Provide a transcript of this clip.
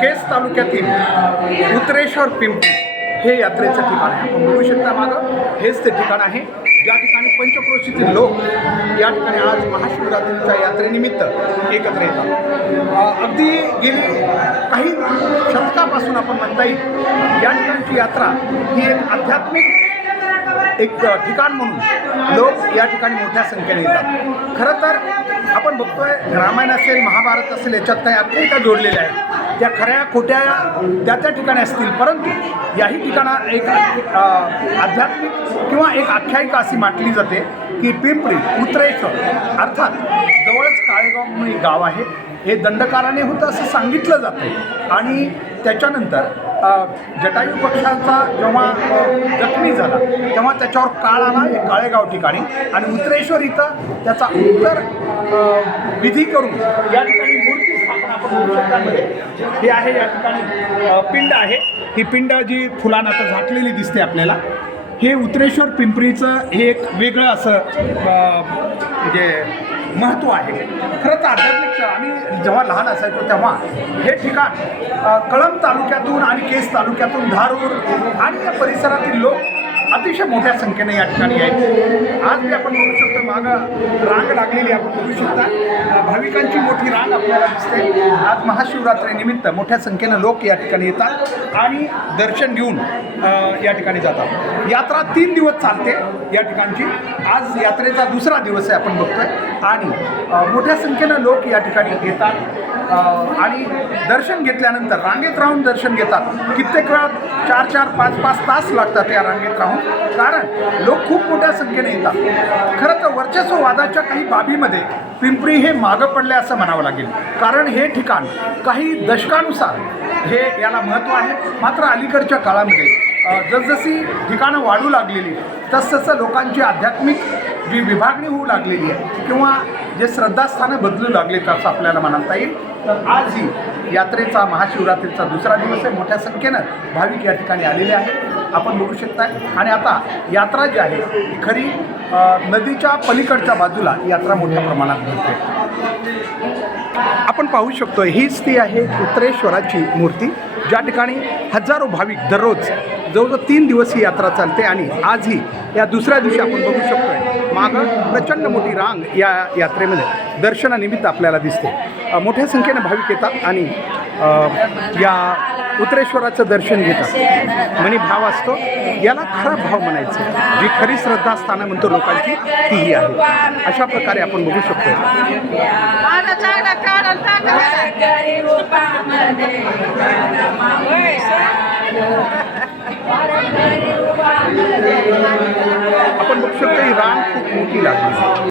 केस तालुक्यातील उतरेश्वर पिंपरी हे यात्रेचं ठिकाण आहे. आपण बघू शकता मागं. हेच ते ठिकाण आहे. ज्या ठिकाणी पंचक्रोशीतील लोक या ठिकाणी आज महाशिवरात्रीच्या यात्रेनिमित्त एकत्र येतात. अगदी गेली काही शतकापासून आपण म्हणता येईल या ठिकाणची यात्रा ही एक आध्यात्मिक एक ठिकाण म्हणून लोक या ठिकाणी मोठ्या संख्येने येतात. खरं तर आपण बघतोय रामायण असेल महाभारत असेल याच्यात काही अत्यंत जोडलेल्या आहेत. त्या खऱ्या खोट्या त्या त्या ठिकाणी असतील परंतु याही ठिकाणा एक आध्यात्मिक किंवा एक आख्यायिका अशी मांडली जाते की पिंपरी उतरेश्वर अर्थात जवळच काळेगाव म्हणून एक गाव आहे. हे दंडकाराने होतं असं सांगितलं जातं. आणि त्याच्यानंतर जटायू पक्षांचा जेव्हा जखमी झाला तेव्हा त्याच्यावर काळ आला हे काळेगाव ठिकाणी. आणि उत्तरेश्वर इथं त्याचा उत्तर विधी करून या ठिकाणी मूर्ती स्थापना आपण हे आहे या ठिकाणी पिंड आहे. ही पिंड जी फुलांना आता झाकलेली दिसते आपल्याला. हे उत्तरेश्वर पिंपरीचं हे एक वेगळं असं म्हणजे महत्त्व आहे. खरं तर आध्यात्मिक आम्ही जेव्हा लहान असायचो तेव्हा हे ठिकाण कळंब तालुक्यातून आणि केस तालुक्यातून धारूर आणि या परिसरातील लोक अतिशय मोठ्या संख्येने या ठिकाणी आहेत. आज मी आपण बघू शकतो मागं रांग लागलेली आपण बघू शकता. भाविकांची मोठी रांग आपल्याला दिसते. आज महाशिवरात्रीनिमित्त मोठ्या संख्येनं लोक या ठिकाणी येतात आणि दर्शन घेऊन या ठिकाणी जातात. यात्रा तीन दिवस चालते या ठिकाणची. आज यात्रेचा दुसरा दिवस आहे आपण बघतोय. आणि मोठ्या संख्येनं लोक या ठिकाणी येतात. आणि दर्शन घेतल्यानंतर रांगेत राहून दर्शन घेतात. कित्येक वेळा चार चार पाच पाच तास लागतात या रांगेत राहून. कारण लोक खूप मोठ्या संख्येने येतात. खरं तर वर्चस्ववादाच्या काही बाबीमध्ये पिंपरी हे मागं पडले असं म्हणावं लागेल. कारण हे ठिकाण काही दशकानुसार हे याला महत्त्व आहे. मात्र अलीकडच्या काळामध्ये जसजशी ठिकाणं वाढू लागलेली तसतसं लोकांची आध्यात्मिक जी विभागणी होऊ लागलेली आहे. किंवा जे श्रद्धास्थानं बदलू लागले तसं आपल्याला म्हणता येईल. तर आज ही यात्रेचा महाशिवरात्रीचा दुसरा दिवस आहे. मोठ्या संख्येनं भाविक या ठिकाणी आलेले आहेत. आपण बघू शकताय. आणि आता यात्रा जी आहे खरी नदीच्या पलीकडच्या बाजूला यात्रा मोठ्या प्रमाणात भरते. आपण पाहू शकतो हीच ती आहे उत्तरेश्वराची मूर्ती ज्या ठिकाणी हजारो भाविक दररोज जवळजवळ तीन दिवस ही यात्रा चालते. आणि आजही या दुसऱ्या दिवशी आपण बघू शकतोय मागं प्रचंड मोठी रांग या यात्रेमध्ये दर्शनानिमित्त आपल्याला दिसते. मोठ्या संख्येनं भाविक येतात आणि या उत्तरेश्वराचं दर्शन घेतात. म्हणे भाव असतो. याला खरा भाव म्हणायचं जी खरी श्रद्धास्थानं म्हणतो लोकांची तीही आहे. अशा प्रकारे आपण बघू शकतो. आपण बघू शकतो ही रांग खूप मोठी लागली.